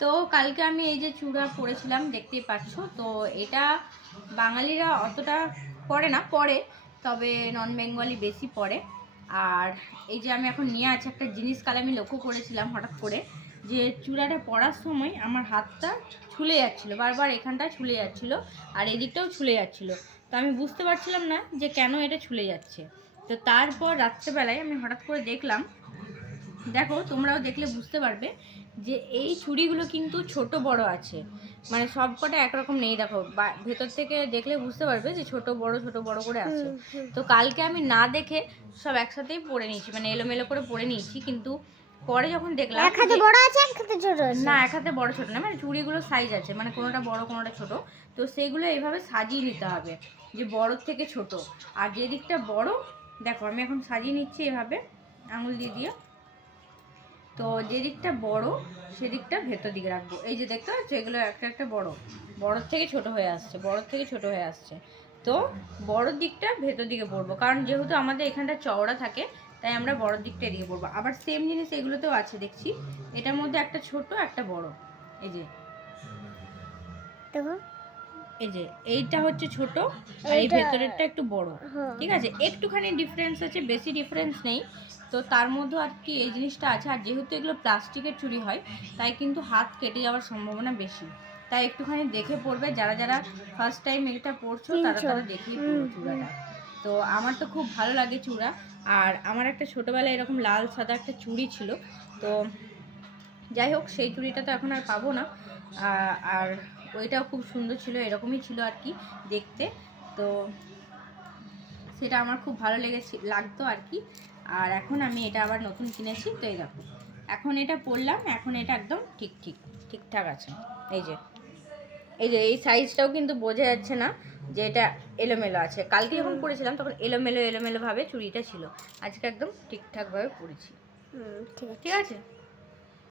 তো কালকে আমি এই যে চূড়া পরেছিলাম দেখতেই পাচ্ছ। তো এটা বাঙালিরা অতটা পরে না, পরে, তবে নন বেঙ্গলি বেশি পরে। আর এই যে আমি এখন নিয়ে আছি একটা জিনিস, কাল আমি লক্ষ্য করেছিলাম হঠাৎ করে যে চূড়াটা পরার সময় আমার হাতটা ছুলে যাচ্ছিলো, বারবার এখানটা ছুলে যাচ্ছিলো আর এদিকটাও ছুলে যাচ্ছিলো। তো আমি বুঝতে পারছিলাম না যে কেন এটা ছুলে যাচ্ছে। তো তারপর রাত্রেবেলায় আমি হঠাৎ করে দেখলাম, দেখো তোমরাও দেখলে বুঝতে পারবে যে এই চুড়িগুলো কিন্তু ছোট বড় আছে, মানে সব কটা একরকম নেই। দেখো ভেতর থেকে দেখলে বুঝতে পারবে যে ছোট বড় করে আছে। তো কালকে আমি না দেখে সব একসাথেই পরে নিয়েছি, মানে এলোমেলো করে পরে নিয়েছি, কিন্তু পরে যখন দেখলাম এক হাতে বড় আছে এক হাতে ছোট আছে। না, এক হাতে বড় ছোট না, মানে চুড়িগুলো সাইজ আছে, মানে কোনোটা বড় কোনোটা ছোট। তো সেইগুলো এইভাবে সাজিয়ে নিতে হবে যে বড় থেকে ছোট। আর যে দিকটা বড়, দেখো আমি এখন সাজিয়ে নিচ্ছি এভাবে আঙুল দিয়ে দিয়ে। তো যে দিকটা বড় সেদিকটা ভেতর দিকে রাখবো। এই যে দেখতে পাচ্ছ এগুলো একটা একটা বড় থেকে ছোট হয়ে আসছে, বড় থেকে ছোট হয়ে আসছে। তো বড় দিকটা ভেতর দিকে পড়বো, কারণ যেহেতু আমাদের এখানটা চওড়া থাকে তাই আমরা বড় দিকটা এদিকে পড়বো। আবার সেম জিনিস এগুলোতেও আছে দেখছি, এটার মধ্যে একটা ছোট একটা বড়। এই যে এই যে এইটা হচ্ছে ছোট আর এই ভেতরেরটা একটু বড়, ঠিক আছে? একটুখানি ডিফারেন্স আছে, বেশি ডিফারেন্স নেই। তো তার মধ্যে আর কি এই জিনিসটা আছে। আর যেহেতু এগুলো প্লাস্টিকের চুড়ি হয় তাই কিন্তু হাত কেটে যাওয়ার সম্ভাবনা বেশি, তাই একটুখানি দেখে পড়বে। যারা যারা ফার্স্ট টাইম এটা পরছো তারা তারা দেখেই পড়ো চূড়াটা। তো আমার তো খুব ভালো লাগে চূড়া। আর আমার একটা ছোটোবেলায় এরকম লাল সাদা একটা চুড়ি ছিল, তো যাই হোক সেই চুড়িটা তো এখন আর পাবো না। আর ওইটাও খুব সুন্দর ছিল, এরকমই ছিল আর কি দেখতে। তো সেটা আমার খুব ভালো লাগতো আর কি। আর এখন আমি এটা আবার নতুন কিনেছি, তো এই দেখো এখন এটা পরলাম, এখন এটা একদম ঠিকঠাক আছে। এই যে এই সাইজটাও কিন্তু বোঝা যাচ্ছে না যে এটা এলোমেলো আছে। কালকে যখন পরেছিলাম তখন এলোমেলো ভাবে চুড়িটা ছিল, আজকে একদম ঠিকঠাকভাবে পরেছি। ঠিক আছে।